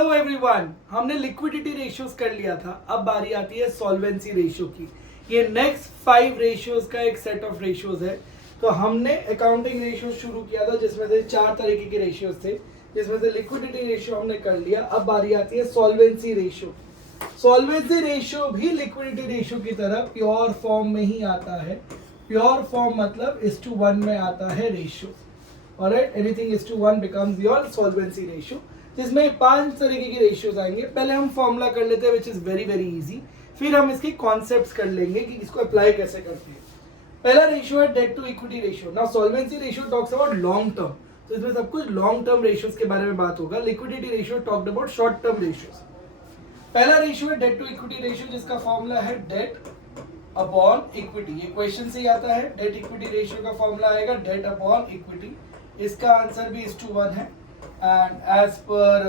Hello everyone, हमने liquidity ratios कर लिया था। अब बारी आती है सॉल्वेंसी रेशियो की। ये नेक्स्ट 5 रेशियोज का एक सेट ऑफ रेशियोज है। तो हमने अकाउंटिंग रेशियो शुरू किया था जिसमें से 4 तरीके के रेशियोज थे, जिसमें से लिक्विडिटी रेशियो हमने कर लिया। अब बारी आती है सॉल्वेंसी रेशियो। सॉल्वेंसी रेशियो भी लिक्विडिटी रेशियो की तरह प्योर फॉर्म में ही आता है। प्योर फॉर्म मतलब 1:1 में आता है ratio. Alright, anything 1:1 becomes your solvency ratio, जिसमें 5 तरीके के रेशियोज आएंगे। पहले हम फॉर्मूला कर लेते हैं which is very very easy, फिर हम इसके कॉन्सेप्ट्स कर लेंगे कि इसको अप्लाई कैसे करते हैं। पहला रेशियो है debt to equity ratio. Now solvency ratio talks about long term, तो इसमें सब कुछ लॉन्ग टर्म रेशियोज के बारे में बात होगा। Liquidity ratio talked about short term ratios. पहला रेशियो है डेट टू इक्विटी रेशियो, जिसका फॉर्मूला है डेट अपॉन इक्विटी। ये क्वेश्चन से ही आता है। डेट इक्विटी रेशियो का फॉर्मूला आएगा डेट अपॉन इक्विटी। इसका आंसर भी 1:1 है and as per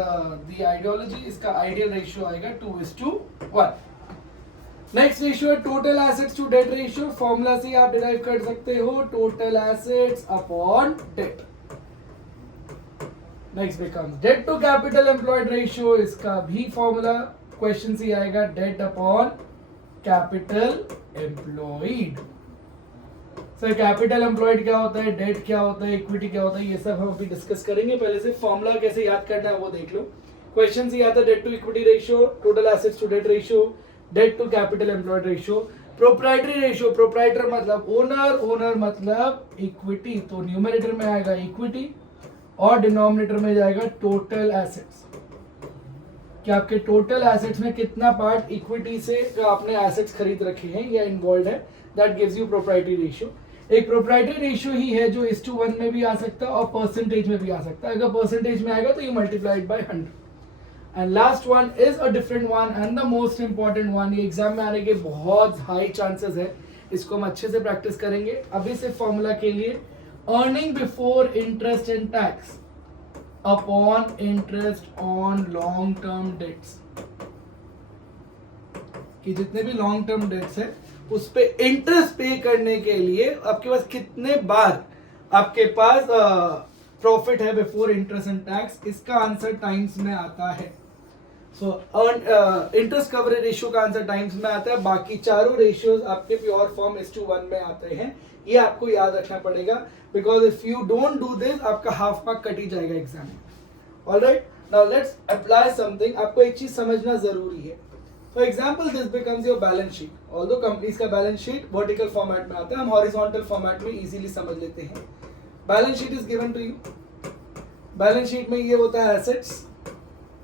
the ideology इसका आइडियल रेशियो आएगा 2:1। नेक्स्ट रेशियो है total assets to debt ratio. Formula से आप डिराइव कर सकते हो total assets upon debt. Next becomes debt to capital employed ratio. इसका भी फॉर्मूला क्वेश्चन से आएगा debt upon capital employed. Sir capital employed क्या होता है, डेट क्या होता है, इक्विटी क्या होता है, ये सब हम अभी डिस्कस करेंगे। पहले से फॉर्मूला कैसे याद करना है वो देख लो। क्वेश्चन से आता है debt to equity ratio, total assets to debt ratio, debt to capital employed ratio, proprietary ratio. Proprietor मतलब ओनर, ओनर मतलब इक्विटी, तो न्यूमरेटर में आएगा इक्विटी और डिनोमिनेटर में जाएगा टोटल एसेट्स। कि आपके टोटल एसेट्स में कितना पार्ट इक्विटी से आपने एसेट्स खरीद रखे हैं या इन्वॉल्व है, that gives you proprietary ratio. एक प्रोप्राइटरी रेशियो ही है जो 1:1 में भी आ सकता है और परसेंटेज में भी आ सकता है। अगर परसेंटेज में आएगा तो you multiplied by 100। And last one is a different one and the most important one. ये एग्जाम में आने के बहुत हाई चांसेस है, इसको हम अच्छे से प्रैक्टिस करेंगे। अभी से फॉर्मूला के लिए earning before interest and tax upon interest on long term dates. कि जितने भी लॉन्ग टर्म डेट्स है उस पे इंटरेस्ट पे करने के लिए आपके पास कितने बार आपके पास प्रॉफिट है बिफोर इंटरेस्ट एंड टैक्स, इसका आंसर टाइम्स में आता है। सो इंटरेस्ट कवरेज रेशियो का आंसर टाइम्स में आता है। बाकी चारों रेशियोज आपके प्योर फॉर्म 1:1 में आते हैं। ये आपको याद रखना पड़ेगा, because if you don't do this आपका हाफ मार्क कट ही जाएगा एग्जाम में। Alright, now let's apply something. आपको एक चीज समझना जरूरी है। For example this becomes your balance sheet. Although companies का बैलेंस शीट वर्टिकल फॉर्मेट में आता है, हम हॉरिजॉन्टल फॉर्मेट में इजीली समझ लेते हैं। Balance sheet is given to you. Balance sheet में ये होता है एसेट्स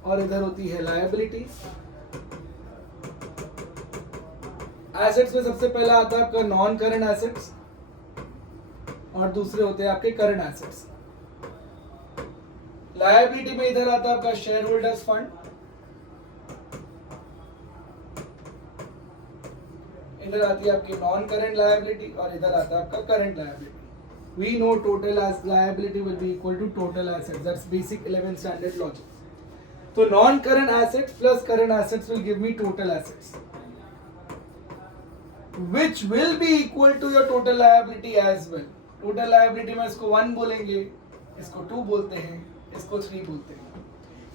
और इधर होती है लायबिलिटीज। एसेट्स में सबसे पहला आता है आपका नॉन करंट एसेट्स और दूसरे होते हैं आपके करंट एसेट्स। लायबिलिटी में इधर आता है आपका शेयर होल्डर्स फंड, इधर आती है आपकी नॉन करंट लायबिलिटी और इधर आता है आपका current liability. We know total as liability will be equal to total assets. That's basic 11th standard logic. So non-current assets plus current assets will give me total assets, which will be equal to your total liability as well. Total liability में इसको 1 बोलेंगे, इसको 2 बोलते हैं, इसको 3 बोलते हैं।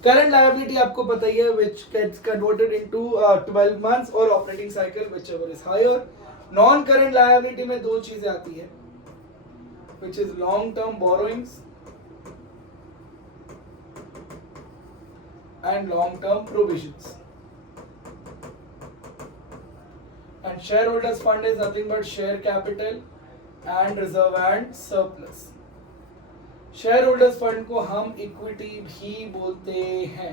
Current liability आपको पता ही है, which gets converted into 12 months or operating cycle, whichever is higher. Non-current liability में 2 चीजें आती है, which is long-term borrowings and long-term provisions. And shareholders fund is nothing but share capital and reserve and surplus. shareholders fund को हम equity भी बोलते हैं।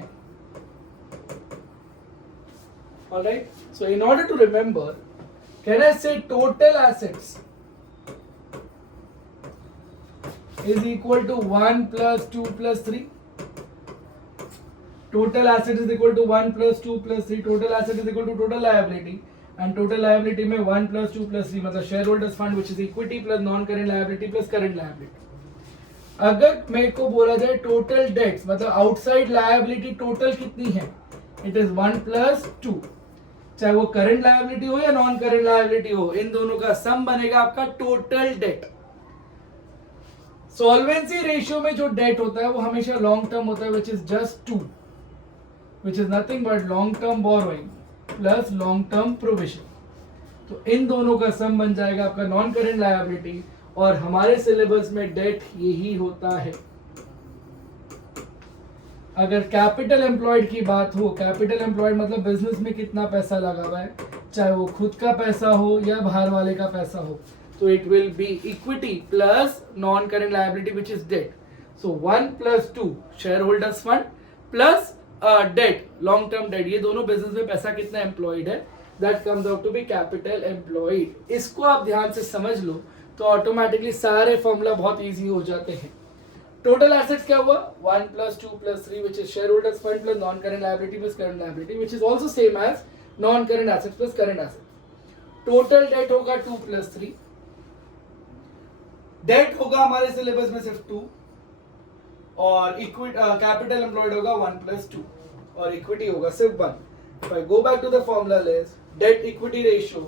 Alright, so in order to remember, can I say total assets is equal to 1 plus 2 plus 3? Total asset is equal to 1 plus 2 plus 3. Total asset is equal to total liability, and total liability में 1 plus 2 plus 3 मतलब shareholders fund which is equity plus non-current liability plus current liability। अगर मेरे को बोला जाए total debts मतलब outside liability total कितनी है, it is 1 plus 2। चाहे वो current liability हो या non-current liability हो, इन दोनों का सम बनेगा आपका total debt। सॉल्वेंसी रेशियो में जो डेट होता है वो हमेशा लॉन्ग टर्म होता है, which is just 2। Which is nothing but long term borrowing plus long term provision. तो इन दोनों का सम बन जाएगा आपका नॉन करेंट लायबिलिटी, और हमारे सिलेबस में डेट यही होता है। अगर कैपिटल एम्प्लॉयड की बात हो, कैपिटल एम्प्लॉयड मतलब बिजनेस में कितना पैसा लगा हुआ है, चाहे वो खुद का पैसा हो या बाहर वाले का पैसा हो, तो it will be equity plus non current liability which is debt. So 1 + 2 share holders fund plus debt, long term debt, ये दोनों बिजनेस में पैसा कितना एम्प्लॉयड है, that comes out to be capital employed. इसको आप ध्यान से समझ लो तो ऑटोमेटिकली सारे फॉर्मूला बहुत इजी हो जाते हैं। टोटल एसेट्स क्या हुआ, 1 + 2 + 3 which is shareholders fund plus non current liability plus current liability which is also same as non current assets plus current assets। Total date होगा 2 + 3, डेट होगा हमारे सिलेबस में सिर्फ 2, और इक्विटी कैपिटल एम्प्लॉयड होगा 1 + 2, और इक्विटी होगा सिर्फ 1। If I go back to the formula list, debt equity ratio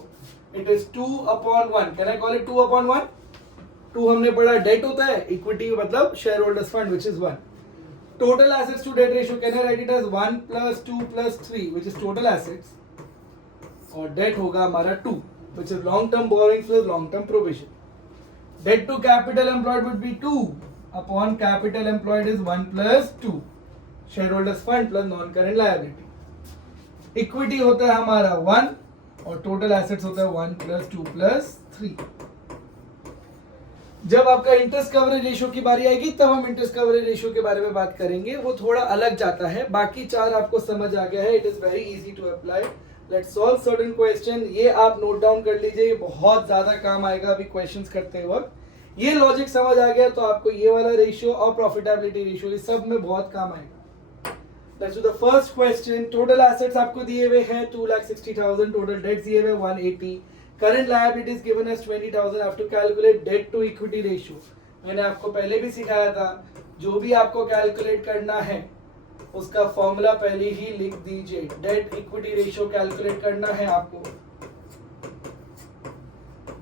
it is 2/1। Can I call it 2/1? 2 हमने पढ़ा डेट होता है, इक्विटी मतलब share holders fund which is 1। Total assets to debt ratio can I write it as 1 + 2 + 3 which is total assets, और debt होगा हमारा 2 which is long term borrowings plus long term provision. Debt to capital employed would be 2 capital employed is 1 + 2 share holders fund plus non current liability. Equity होता है हमारा 1, और total assets होता है 1 + 2 + 3। जब आपका इंटरेस्ट कवरेज रेशियो की बारी आएगी तब हम इंटरेस्ट कवरेज रेशियो के बारे में बात करेंगे, वो थोड़ा अलग जाता है। बाकी चार आपको समझ आ गया है, it is very easy to apply. Let's solve certain question, ये आप नोट डाउन कर लीजिए, ये बहुत ज्यादा काम आएगा अभी क्वेश्चंस करते वक्त। ये लॉजिक समझ आ गया तो आपको ये वाला रेशियो और प्रॉफिटेबिलिटी रेशियो, ये सब में बहुत काम आएगा। Let's do the first question। Total assets आपको दिए हुए हैं 2,60,000, टोटल डेट्स दिए हुए 180, current liabilities given as 20,000। Have to calculate debt to equity ratio. मैंने आपको पहले भी सिखाया था, जो भी आपको कैलकुलेट करना है उसका फॉर्मूला पहले ही लिख दीजिए। डेट इक्विटी रेशियो कैलकुलेट करना है आपको,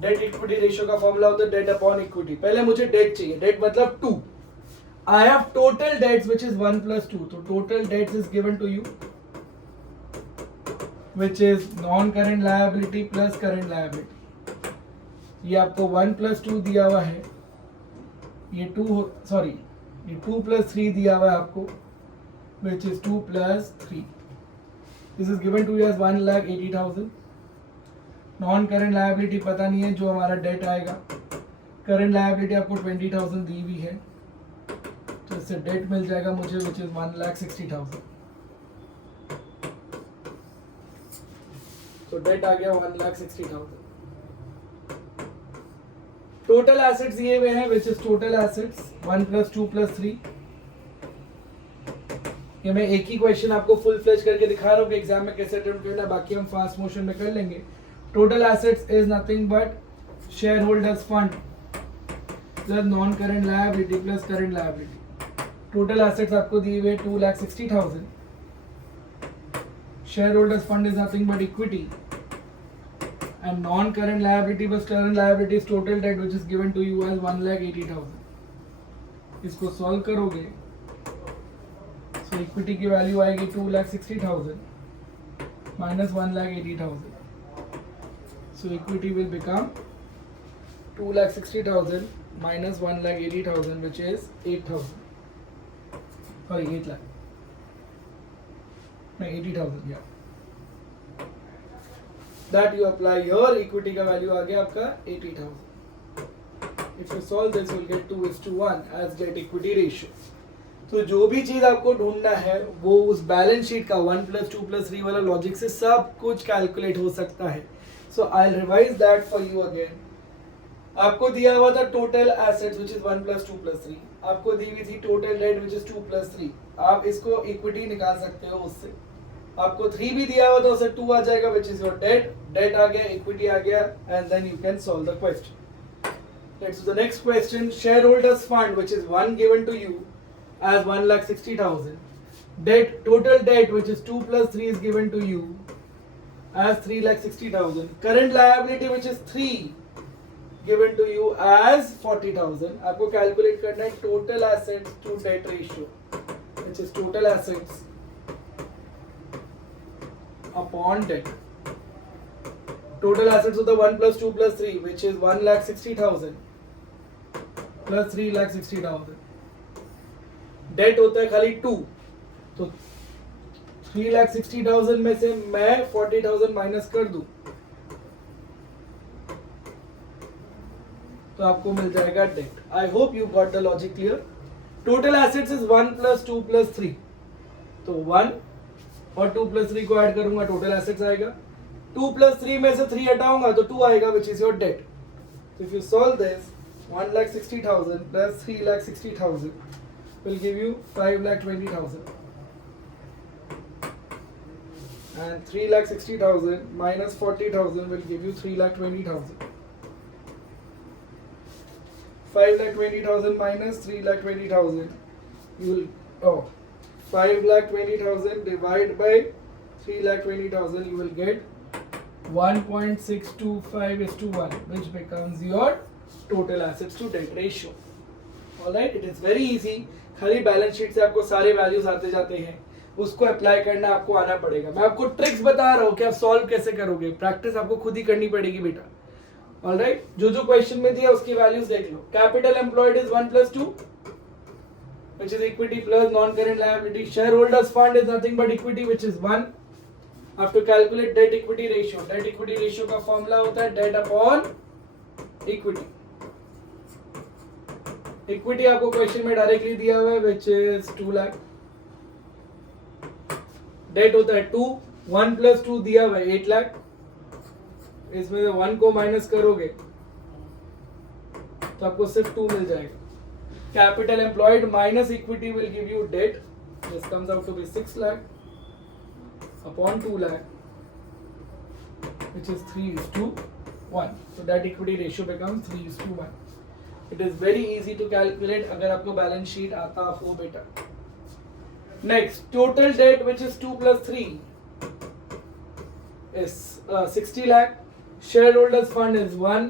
डेट इक्विटी रेशियो का फॉर्मूला होता है डेट अपॉन इक्विटी। पहले मुझे डेट चाहिए, डेट मतलब 2। I have total debts which is 1 + 2, so total debts is given to you which is non-current liability plus current liability। ये आपको 1 + 2 दिया हुआ है, ये 2 + 3 दिया हुआ है आपको which is 2 + 3। This is given to you as 1,80,000। non-current liability पता नहीं है, जो हमारा डेट आएगा। current liability आपको 20,000 दी हुई है, तो इससे डेट मिल जाएगा मुझे विच इज 1,60,000। तो डेट आ गया 1,60,000। टोटल एसेट्स दिए हुए हैं विच इज टोटल एसेट्स 1 + 2 + 3। ये मैं एक ही क्वेश्चन आपको फुल फ्लेज करके दिखा रहा हूँ कि एग्जाम में कैसे अटेम्प्ट करना है, बाकी हम फास्ट मोशन में कर लेंगे। Total assets is nothing but share holders fund plus non current liability plus current liability. Total assets आपको दिए हुए 2,60,000। Share holders fund is nothing but equity, and non current liability plus current liability is total debt which is given to you as 1,80,000। इसको solve करोगे सो equity की value आएगी 2,60,000 minus 1,80,000। So equity will become 2,60,000 minus 1,80,000 which is 8,000, sorry 8 lakh, no 80,000, yeah, that you apply your equity का value आ गया आपका 80,000। if you solve this you will get 2:1 as debt equity ratio। तो जो भी चीज आपको ढूंढना है वो उस बैलेंस शीट का 1 + 2 + 3 वाला लॉजिक से सब कुछ कैलकुलेट हो सकता है। So I will revise that for you again. आपको दिया हुआ था टोटल एसेट्स विच इज 1 + 2 + 3, आपको दी हुई थी टोटल डेट विच इज 2 + 3। आप इसको इक्विटी निकाल सकते हो उससे। आपको 3 भी दिया हुआ था, उससे 2 आ जाएगा which is your debt, debt आ गया, इक्विटी आ गया, and then you can solve the question. Let's do the next question. Share holders fund which is 1 given to you as 1,60,000, debt, total debt which is 2 + 3 is given to you as 3,60,000, current liability which is 3 given to you as 40,000। आपको calculate करना है total assets to debt ratio which is total assets upon debt. Total assets होता है 1 + 2 + 3 which is 1,60,000 plus 3,60,000. Date होता है खाली 2, तो 3,60,000 में से मैं 40,000 माइनस कर दूं तो आपको मिल जाएगा debt. I hope you got the logic clear. Total assets is 1 + 2 + 3, तो 1 और 2 + 3 को ऐड करूंगा, टोटल एसेट्स आएगा. 2 + 3 में से 3 हटाऊंगा तो 2 आएगा, which is your debt. So if you solve this, 1,60,000 plus 3,60,000 will give you 5,20,000. And 3,60,000 minus 40,000 will give you 3,20,000. 5,20,000 minus 3,20,000. You will 5,20,000 divided by 3,20,000. You will get 1.625:1, which becomes your total assets to debt ratio. All right, it is very easy. खाली balance sheet से आपको सारे values आते जाते हैं, उसको apply करना आपको आना पड़ेगा. मैं आपको ट्रिक्स बता रहा हूँ कि आप सॉल्व कैसे करोगे. प्रैक्टिस आपको खुद ही करनी पड़ेगी बेटा. ऑल राइट, जो जो क्वेश्चन में दिया उसकी वैल्यूज देख लो. Capital employed is 1 + 2 which is equity plus non-current liability. Shareholders fund is nothing but equity which is 1. Have to calculate debt equity ratio. Debt equity ratio का फॉर्मूला होता है debt upon equity. इक्विटी आपको question में directly दिया हुआ है which is 2 lakh. Date होता है 2, 1 + 2 दिया हुआ है 8 लाख. इसमें 1 को माइनस करोगे तो आपको सिर्फ 2 मिल जाएगा. Capital employed minus equity will give you debt. This comes out to be 6 lakh upon 2 lakh, which is 3:1. So that equity ratio becomes 3:1. It is very easy to calculate अगर आपको बैलेंस शीट आता हो बेटा. Next, total debt which is 2 + 3 is 60 lakh. Shareholders fund is 1.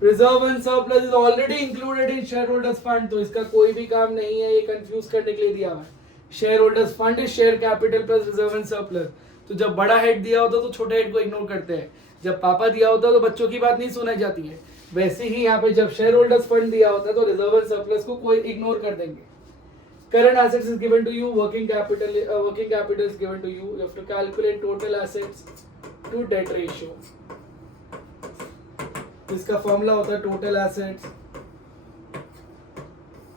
Reserve and surplus is already included in shareholders fund, तो इसका कोई भी काम नहीं है, ये कंफ्यूज करने के लिए दिया हुआ है. Share holders fund is share capital plus reserve and surplus. तो जब बड़ा हेड दिया होता तो छोटे हेड को इग्नोर करते हैं. जब पापा दिया होता तो बच्चों की बात नहीं सुनाई जाती है. वैसे ही यहाँ पे जब शेयर होल्डर्स फंड दिया होता है तो रिजर्व एंड सरप्लस को कोई इग्नोर कर देंगे. Current assets is given to you, working capital is given to you. You have to calculate total assets to debt ratio. इसका फॉर्मूला होता है total assets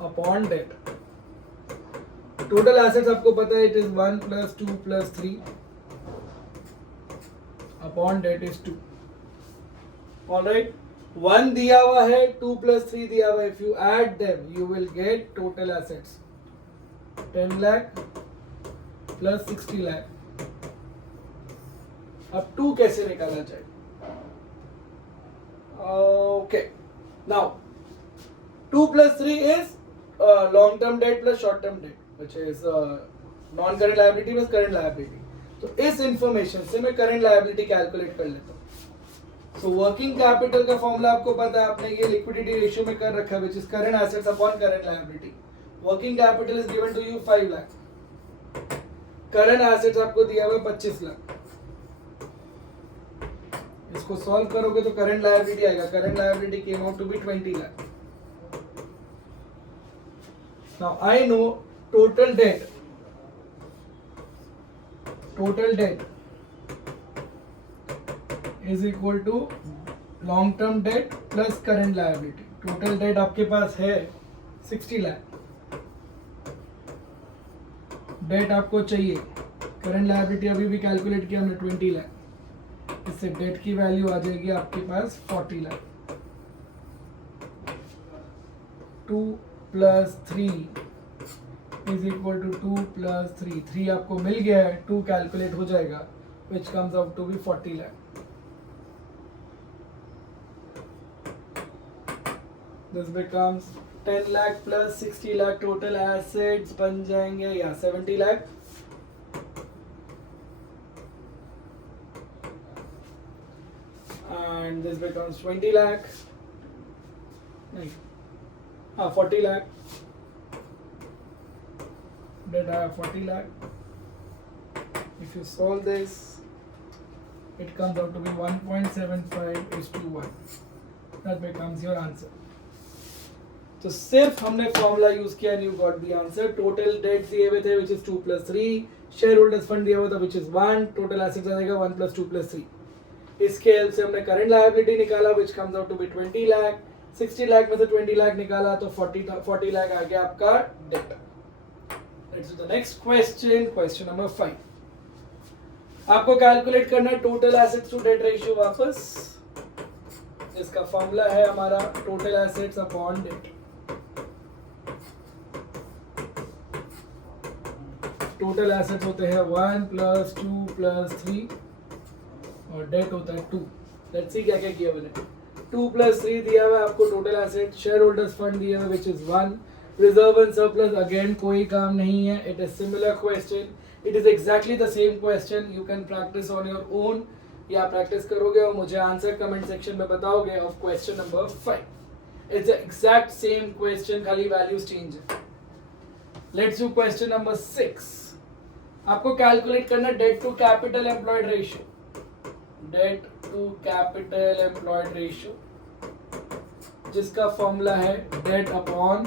upon debt. Total assets आपको पता है it is 1 + 2 + 3 upon debt is 2. Alright, 1 दिया हुआ है, 2 + 3 दिया हुआ है. If you add them you will get total assets 10 lakh plus 60 lakh. अब 2 कैसे निकाला जाए? Okay, now 2 + 3 is long term date plus short term debt which is non-current liability plus current liability. तो इस इंफॉर्मेशन से मैं करंट लायबिलिटी कैलकुलेट कर लेता हूँ. सो वर्किंग कैपिटल का फॉर्मूला आपको पता है, आपने ये लिक्विडिटी रेशियो में कर रखा है which is current assets upon current liability. Working capital is given to you 5 lakh. Current assets आपको दिया हुआ है 25 लाख. इसको सॉल्व करोगे तो करंट लायबिलिटी आएगा. Current liability came out to be 20 lakh. Now I know total debt is equal to long term debt plus current liability. total debt आपके पास है 60 लाख. डेट आपको चाहिए, करंट लायबिलिटी अभी भी कैलकुलेट किया हमने 20 लाख. इससे डेट की वैल्यू आ जाएगी आपके पास 40 लाख. 2 + 3 is equal to 2 + 3. 3 आपको मिल गया है, 2 कैलकुलेट हो जाएगा which comes out to be 40 lakh. This becomes 10 lakh plus 60 lakh. total assets बन जाएंगे या 70 lakh. And this becomes 20 lakh. नहीं, 40 lakh. That I have 40 lakh. If you solve this, It comes out to be 1.75:1. That becomes your answer. तो सिर्फ हमने formula use किया and you got the answer. Total date दिए हुए थे which is 2 + 3. Share holders fund दिया हुआ था which is 1. टोटल एसेट्स आ जाएगा 1 + 2 + 3. इसके हेल्प से हमने करंट लायबिलिटी निकाला which comes out to be 20 lakh. 60 lakh में से 20 लाख निकाला तो 40 लाख आ गया आपका date. Let's do the next question. Question number 5. आपको कैलकुलेट करना है total assets to debt ratio वापस. इसका फॉर्मूला है हमारा total assets upon debt. Total assets होते हैं 1 + 2 + 3 और डेट होता है 2. लेट्स सी क्या क्या किया मैंने. 2 + 3 दिया हुआ है आपको total asset. Share holders fund दिया हुआ विच is 1. Reserve and surplus again कोई काम नहीं है. It is similar question. It is exactly the same question. You can practice on your own. या प्रैक्टिस करोगे और मुझे आंसर कमेंट सेक्शन में बताओगे of question number 5. It's exact same question, खाली वैल्यूज चेंज है. Let's do question number 6. आपको calculate करना date to capital employed ratio. Debt to capital employed ratio जिसका फॉर्मूला है debt upon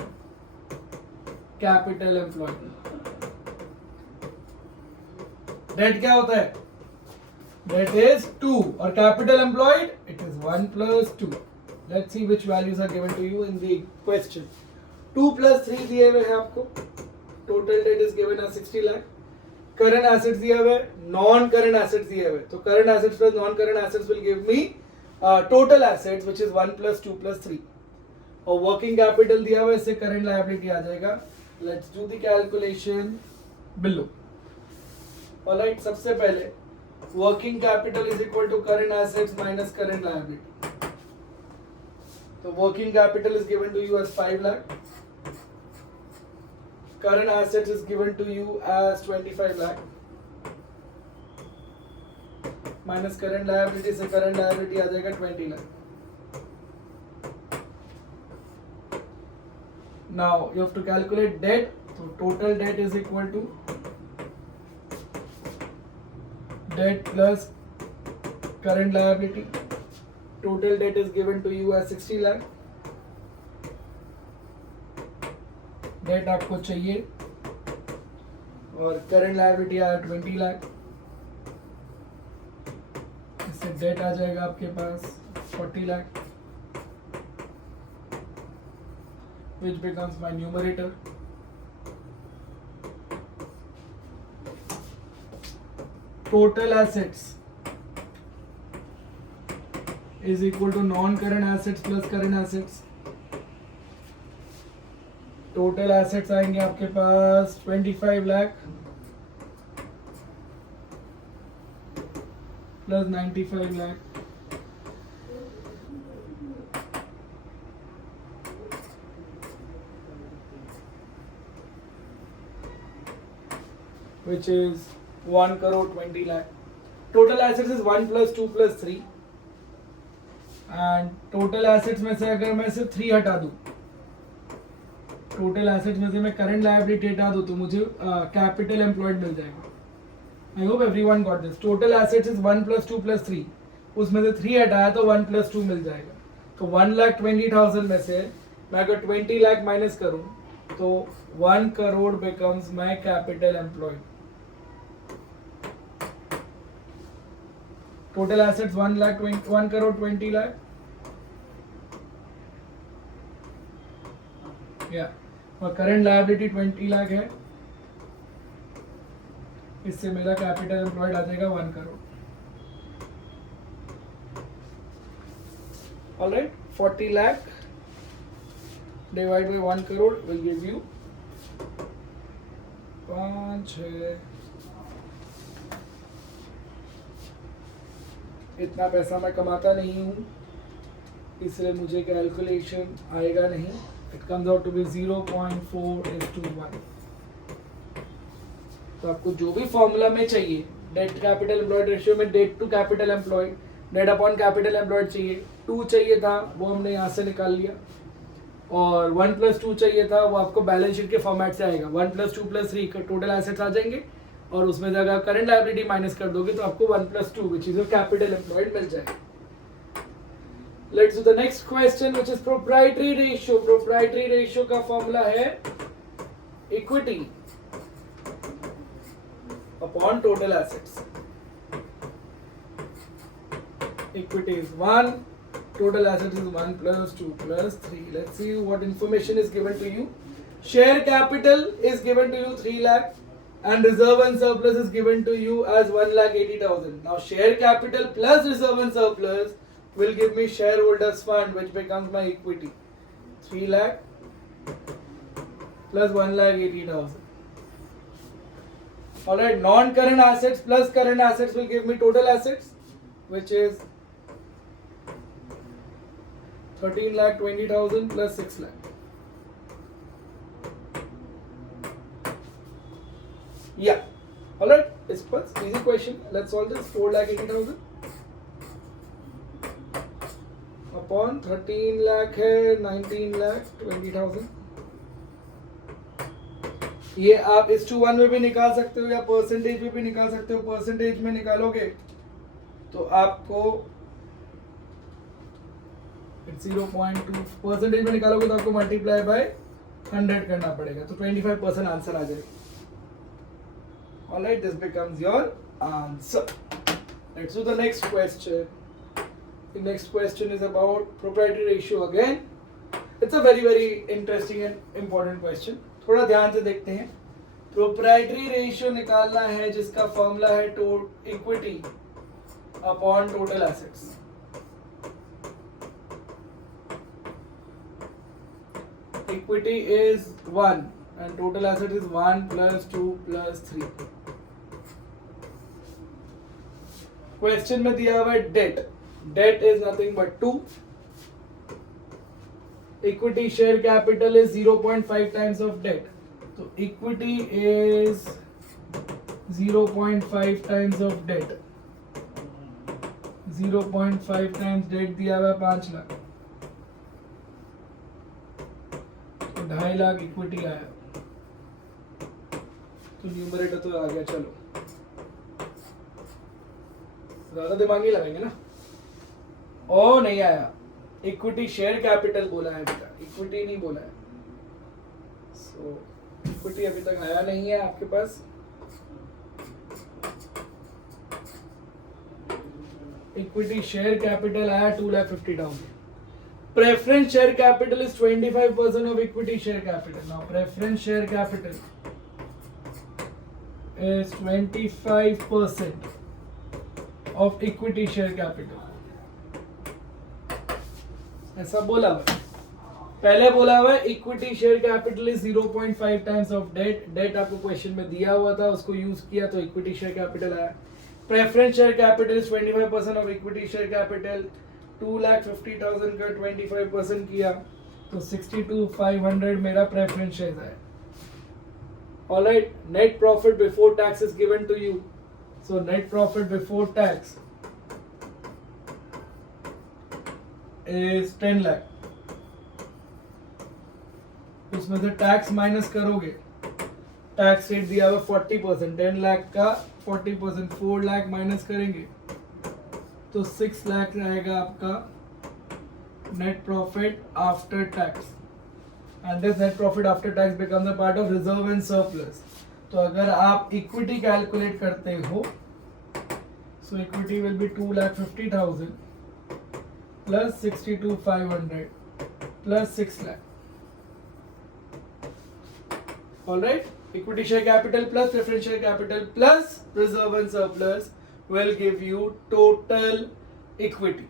capital employed. Debt क्या होता है? डेट इज 2 और capital employed it is 1 + 2. Let's see which values are given to you in the question. 2 + 3 दिए हुए हैं आपको. Total debt is given as 60 lakh. Current assets दिए हुए, नॉन करंट एसेट्स दिए हुए. तो current assets plus non current assets will give me total assets which is 1 + 2 + 3. और वर्किंग कैपिटल दिया हुआ है, इससे करंट लायबिलिटी आ जाएगा. Let's do the calculation below. Alright, सबसे पहले working capital is equal to current assets minus current liability. तो working capital is given to you as 5 lakh. Current assets is given to you as 25 lakh. Minus current liability से current liability आ जाएगा 20 lakh. Now you have to calculate debt. So total debt is equal to debt plus current liability. Total debt is given to you as 60 lakh. Date आपको चाहिए और current liability आया 20 लाख. इससे date आ जाएगा आपके पास 40 lakh which becomes my numerator. Total assets is equal to non-current assets plus current assets. Total assets आएंगे आपके पास 25 lakh plus 95 lakh. which is 1,20 lakh. Total assets is 1 + 2 + 3. and total assets में से अगर मैं सिर्फ 3 हटा दूं, टोटल एसेट्स में से मैं करंट लायबिलिटी हटा दूं तो मुझे कैपिटल एम्प्लॉयड मिल जाएगा. I hope everyone got this. Total assets is 1 + 2 + 3. उसमें से 3 हटाया तो 1 + 2 मिल जाएगा. तो 1,20,000 में से मैं अगर 20 लाख माइनस करूं तो 1 crore becomes my capital employed. Total assets 1 crore 20 lakh. या और करंट लायबिलिटी 20 लाख है. इससे मेरा कैपिटल एम्प्लॉयड आ जाएगा 1 crore. Alright, 40 lakh divide by 1 crore will give you 5 है. इतना पैसा मैं कमाता नहीं हूँ इसलिए मुझे कैलकुलेशन आएगा नहीं. It comes out to be 0.4:1. तो आपको जो भी फॉर्मूला में चाहिए डेट कैपिटल एम्प्लॉयड रेशियो में debt to capital employed, debt upon capital employed चाहिए. 2 चाहिए था वो हमने यहाँ से निकाल लिया और 1 + 2 चाहिए था वो आपको बैलेंस शीट के फॉर्मेट से आएगा. 1 + 2 + 3 का टोटल एसेट्स आ जाएंगे. और उसमें से अगर करंट लायबिलिटी माइनस कर दोगे तो आपको 1+2 which is your capital employed मिल जाएगा. Let's do the next question which is proprietary ratio. Proprietary ratio का फॉर्मूला है equity upon total assets. Equity is 1, total assets is 1 plus 2 plus 3. Let's see what information is given to you. Share capital is given to you 3 lakh and reserve and surplus is given to you as 1,80,000. Now share capital plus reserve and surplus will give me shareholders fund which becomes my equity. 3 lakh plus 1,80,000. Alright, non-current assets plus current assets will give me total assets which is 13,20,000 plus 6 lakh. Yeah. Alright, it's easy question. Let's solve this. 4,80,000 upon 13 lakh है 19,20,000. ये आप इस 2:1 में भी निकाल सकते हो या परसेंटेज में भी निकाल सकते हो. परसेंटेज में निकालोगे तो आपको 0.2 परसेंटेज में निकालोगे तो आपको मल्टीप्लाई बाय 100 करना पड़ेगा तो 25% आंसर आ जाएगा. Alright, this becomes your answer. Let's do the next question. The next question is about proprietary ratio again. It's a very interesting and important question. थोड़ा ध्यान से देखते हैं. प्रोप्राइटरी रेशियो निकालना है जिसका फॉर्मूला है equity upon total assets. Equity is 1 and total asset is 1 plus 2 plus 3. Question में दिया हुआ है debt. Debt is nothing but 2. Equity share capital is 0.5 times of debt. So equity is 0.5 times of debt. 0.5 times debt दिया हुआ है 5 lakh. 2.5 lakh equity आया तो numerator तो आ गया. चलो ज्यादा दिमाग नहीं लगाएंगे ना. ओ नहीं आया. इक्विटी शेयर कैपिटल बोला है बेटा, इक्विटी नहीं बोला है. सो इक्विटी अभी तक आया नहीं है आपके पास. इक्विटी शेयर कैपिटल आया 2,50,000. Preference share capital is 25% of equity share capital. Now preference share capital is 25% of equity share capital. ऐसा बोला हुआ. पहले बोला हुआ equity share capital is 0.5 times of debt. Debt आपको क्वेश्चन में दिया हुआ था, उसको यूज किया तो इक्विटी शेयर कैपिटल आया. Preference share capital is 25% of equity share capital. 2,50,000 का 25% किया तो 62,500 मेरा प्रेफरेंस शेयर है. Alright, net profit before tax is given to you. So net profit before tax is 10 lakh. उसमें से टैक्स माइनस करोगे. टैक्स रेट दिया हुआ 40%. 10 लाख का 40% 4 लाख माइनस करेंगे तो 6 लाख रहेगा आपका net profit after tax. And this net profit after tax becomes a part of reserve and surplus. तो अगर आप इक्विटी कैलकुलेट करते हो so equity will be 2,50,000 plus 62,500 plus 6 lakh. Alright, equity share capital plus preference share capital plus reserve and surplus will give you total equity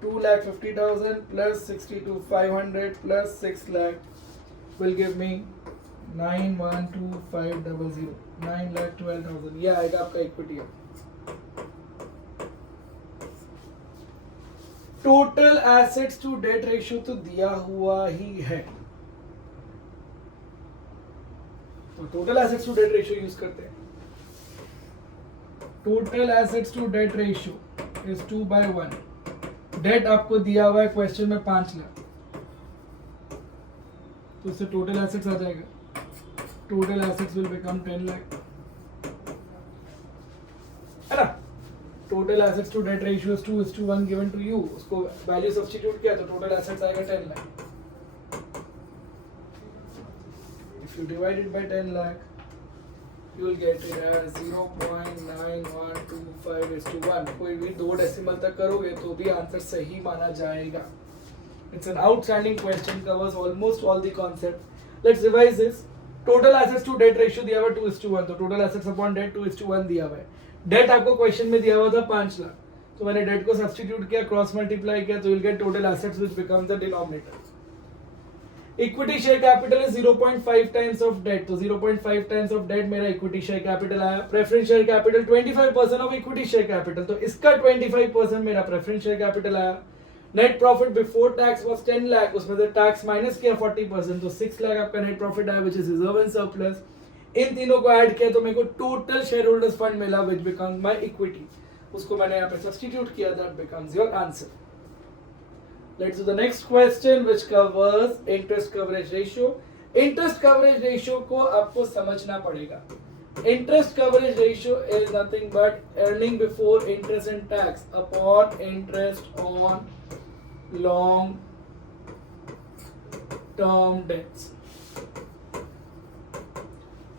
2,50,000 plus 62,500 plus 6 lakh will give me 9,12,500 9,12,000. ये आएगा आपका equity. Total assets to debt ratio तो दिया हुआ ही है तो total assets to debt ratio use करते हैं. Total assets to debt ratio is 2/1. Debt आपको दिया हुआ है क्वेश्चन में 5 लाख तो इससे टोटल एसेट्स आ जाएगा. Total assets will become 10 lakh. है ना. Total assets to debt ratio is 2:1 given to you. उसको वैल्यू सब्स्टिट्यूट किया तो टोटल एसेट्स आएगा 10 lakh. If you divide it by 10 lakh you will get it as 0.9125:1. कोई भी 2 डेसिमल तक करोगे तो भी आंसर सही माना जाएगा. It's an outstanding question, covers almost all the concept. Let's revise this. Total assets to debt ratio दिया हुआ 2:1, तो total assets upon debt 2:1 दिया हुआ है. Debt आपको क्वेश्चन में दिया हुआ था 5 लाख, तो मैंने debt को सब्स्टिट्यूट किया, क्रॉस मल्टीप्लाई किया, तो you'll get total assets which becomes the denominator. Equity share capital is 0.5 times of debt, तो 0.5 times of debt मेरा equity share capital आया. Preference share capital 25% of equity share capital, तो इसका 25% मेरा preference share capital आया. Net profit before tax was 10 lakh, उसमें से tax minus किया 40%, तो 6 लाख आपका net profit आया which is reserve and surplus. इन तीनों को ऐड किया तो मेरे को total shareholders fund मिला which becomes my equity. उसको मैंने यहाँ पे substitute किया, that becomes your answer. Let's do the next question which covers interest coverage ratio. Interest coverage ratio को आपको समझना पड़ेगा. Interest coverage ratio is nothing but earning before interest and tax upon interest on long term debts.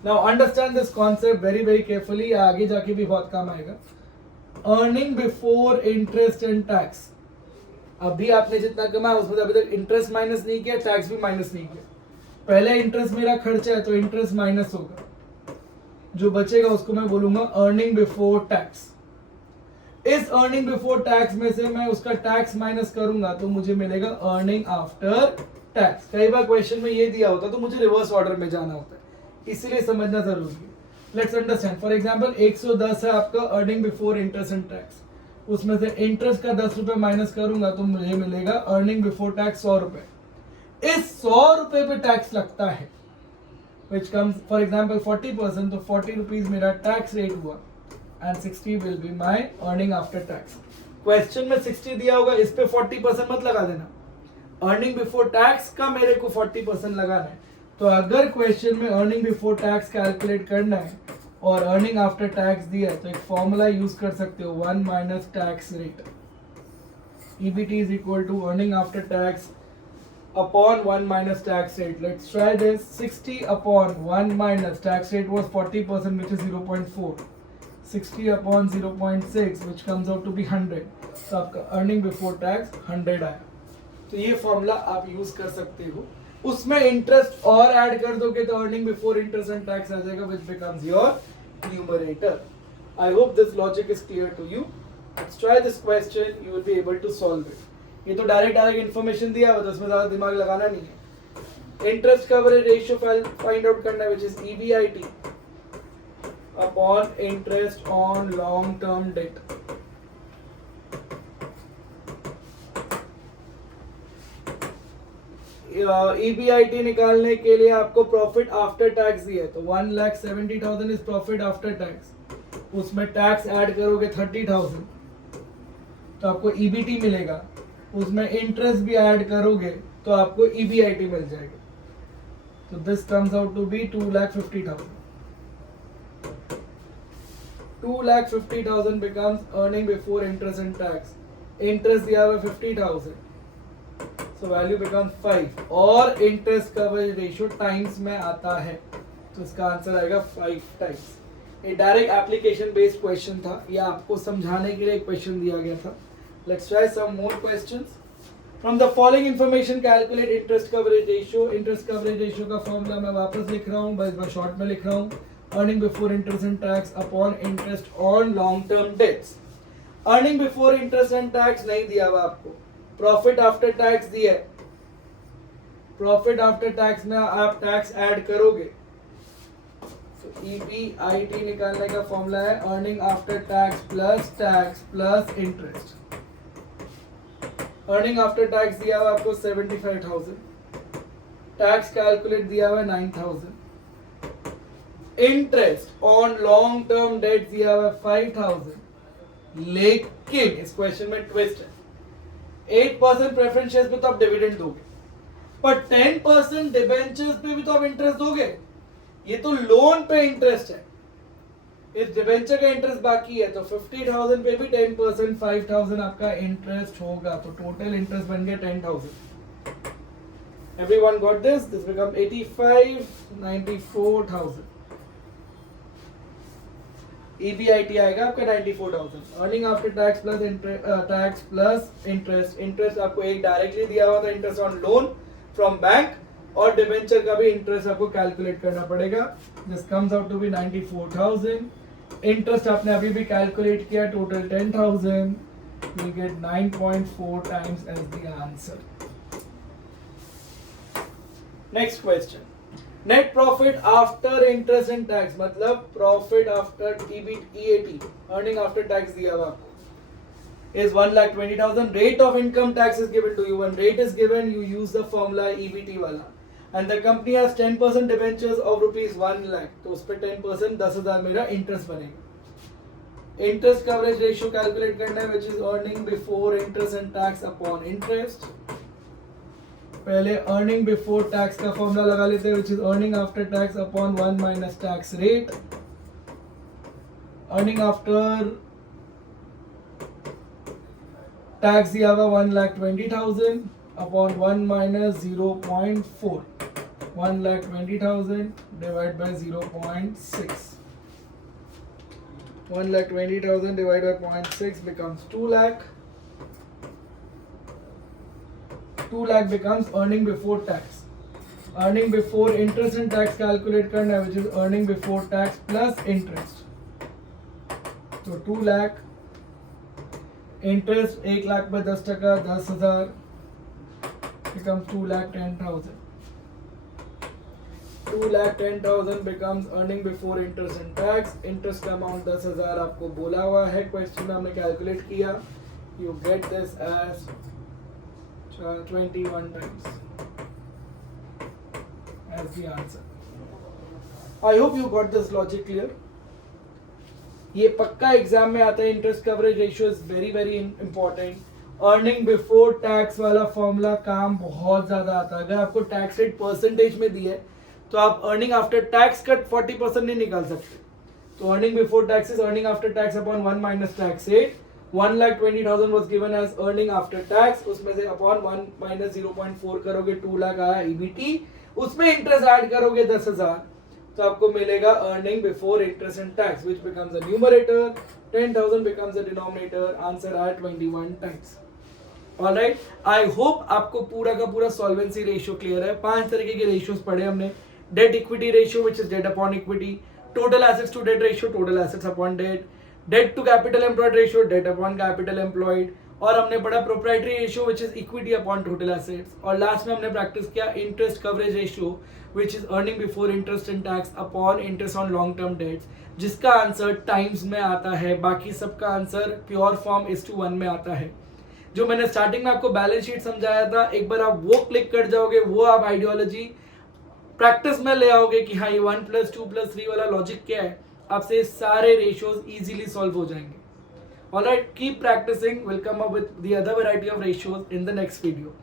Now understand this concept very carefully. आगे जाके भी बहुत काम आएगा. Earning before interest and tax. अभी आपने जितना कमाया उसमें अभी तक इंटरेस्ट माइनस नहीं किया, टैक्स भी माइनस नहीं किया. पहले इंटरेस्ट मेरा खर्चा है तो इंटरेस्ट माइनस होगा, जो बचेगा उसको मैं बोलूंगा अर्निंग बिफोर टैक्स. इस अर्निंग बिफोर टैक्स में से मैं उसका टैक्स माइनस करूंगा तो मुझे मिलेगा अर्निंग आफ्टर टैक्स. कई बार क्वेश्चन में ये दिया होता तो मुझे रिवर्स ऑर्डर में जाना होता है, इसीलिए समझना जरूरी है. Let's understand. फॉर एग्जांपल 110 है आपका earning before interest and tax. उसमें से इंटरेस्ट का 10 रुपए माइनस करूंगा तो मुझे मिलेगा अर्निंग बिफोर टैक्स 100 रुपए. इस 100 रुपए पे टैक्स लगता है which comes for example 40%, तो 40 रुपीज मेरा टैक्स रेट हुआ and 60 will be my earning after tax. Question में 60 दिया होगा, इस पे 40% मत लगा देना. अर्निंग बिफोर टैक्स का मेरे को 40% लगाना है. तो अगर क्वेश्चन में अर्निंग बिफोर टैक्स कैलकुलेट करना है और अर्निंग आफ्टर टैक्स दिया है तो एक फॉर्मूला यूज कर सकते हो, 1 minus tax rate. EBT is equal to earning after tax upon 1 minus tax rate. Let's try this. 60 upon 1 minus tax rate was 40%, which is 0.4. 60 upon 0.6, which comes out to be 100. तो आपका earning before tax 100 आया. तो ये formula आप use कर सकते हो. उसमें इंटरेस्ट और ऐड कर दोगे तो earning before interest and tax आ जाएगा which becomes your numerator. I hope this logic is clear to you. Let's try this question. You will be able to solve it. ये तो डायरेक्ट इन्फॉर्मेशन दिया हुआ, तो उसमें ज्यादा दिमाग लगाना नहीं है. Interest coverage ratio find out करना है which is EBIT upon interest on long term date. EBIT निकालने के लिए आपको प्रॉफिट आफ्टर टैक्स दिया है, तो 1,70,000 इज प्रॉफिट आफ्टर टैक्स. उसमें टैक्स ऐड करोगे 30,000 तो आपको EBT मिलेगा. उसमें इंटरेस्ट भी ऐड करोगे तो आपको EBIT मिल जाएगा. तो this comes out to be 2,50,000. 2,50,000 becomes earning before interest and tax. Interest दिया हुआ 50,000, so value becomes 5 और इंटरेस्ट कवरेज रेशियो टाइम्स में आता है, तो इसका आंसर आएगा 5 टाइम्स. ये डायरेक्ट एप्लीकेशन बेस्ड क्वेश्चन था, ये आपको समझाने के लिए क्वेश्चन दिया गया था. Let's try some more questions. From the following information, calculate interest coverage ratio. Interest coverage ratio का फॉर्मूला मैं वापस लिख रहा हूँ, बस शॉर्ट में लिख रहा हूँ. Earning before interest and tax upon interest on long term debts. Earning before interest and tax नहीं दिया हुआ आपको. Profit after tax दिया है. Profit after tax में आप टैक्स ऐड करोगे. So EBIT निकालने का फॉर्मूला है earning after tax plus interest. Earning after tax दिया हुआ आपको 75,000, टैक्स कैलकुलेट दिया हुआ 9,000, interest on long term date दिया हुआ 5,000. लेकिन इस क्वेश्चन में ट्विस्ट है, 8% प्रेफरेंस शेयर्स पे तो आप डिविडेंड दोगे, पर 10% डिबेंचर्स पे भी तो आप इंटरेस्ट दोगे. ये तो लोन पे इंटरेस्ट है, इस डिबेंचर का इंटरेस्ट बाकी है तो 50,000 पे भी 10% 5,000 आपका इंटरेस्ट होगा, तो टोटल इंटरेस्ट बन गया 10,000. Everyone got this? This become 85, 94,000. EBIT आएगा आपका 94,000. Earning after tax plus interest. Interest आपको एक डायरेक्टली दिया हुआ था, interest on loan from bank, और डिबेंचर का भी इंटरेस्ट आपको कैलकुलेट करना पड़ेगा. This comes out to be 94,000. Interest आपने अभी भी कैलकुलेट किया, total 10,000. You get 9.4 times as the answer. Next question. Net profit after interest and tax, मतलब profit after EAT, earning after tax दिया हुआ आपको, is 1,20,000. Rate of income tax is given to you. When rate is given, you use the formula EBT वाला. And the company has 10% debentures of rupees 1 lakh. तो उस पर 10% 10,000 मेरा interest बनेगा. Interest coverage ratio calculate करना है, which is earning before interest and tax upon interest. पहले earning before tax का फॉर्मूला लगा लेते हैं, which is earning after tax upon 1 minus tax rate. Earning after tax दिया हुआ 1,20,000 upon 1 minus 0.4. 1,20,000 divided by 0.6. 1,20,000 divided by 0.6 becomes 2 lakh. 2 lakh becomes earning before tax. Earning before interest and tax calculate करना है, which is earning before tax plus interest. तो 2 lakh interest 1 lakh पे 10%, 10,000 becomes 2,10,000. 2,10,000 becomes earning before interest and tax. Interest का amount 10,000 आपको बोला हुआ है, question में हमने कैलकुलेट किया. You get this as 21 times as the answer. I hope you got this logic clear. ये पक्का एग्जाम में आता है. Interest coverage ratio is very very important. Earning before tax वाला फॉर्मूला काम बहुत ज्यादा आता है. अगर आपको टैक्स रेट परसेंटेज में दिया है तो आप अर्निंग आफ्टर टैक्स का 40% नहीं निकाल सकते. तो earning before tax is earning after tax upon 1 minus tax rate. 1,20,000 was given as earning after tax. उसमें से अपॉन 1 minus 0.4 करोगे, 2 लाख आया EBT. उसमें इंटरेस्ट ऐड करोगे 10,000, तो आपको मिलेगा earning before interest and tax, which becomes a numerator. 10,000 becomes a denominator. Answer आया 21 times. ऑलराइट, आई होप आपको पूरा का पूरा सॉल्वेंसी रेशियो क्लियर है. 5 तरीके के रेशियोज पढ़े हमने. Debt equity ratio, which is debt upon equity. Total assets to debt ratio, total assets upon debt. Debt to capital employed ratio, debt upon capital employed. और हमने पढ़ा proprietary ratio, which is equity upon total assets. और last में हमने practice किया interest coverage ratio, which is earning before interest and tax upon interest on long term debts, जिसका answer times में आता है. बाकी सबका आंसर प्योर फॉर्म 1:1 में आता है. जो मैंने स्टार्टिंग में आपको बैलेंस शीट समझाया था, एक बार आप वो क्लिक कर जाओगे, वो आप आइडियोलॉजी प्रैक्टिस में ले आओगे कि हाँ ये 1 + 2 + 3 वाला लॉजिक क्या है, आपसे सारे रेशियोज इजीली सॉल्व हो जाएंगे. Alright, keep practicing. Will come up with the other variety of ratios in the next video.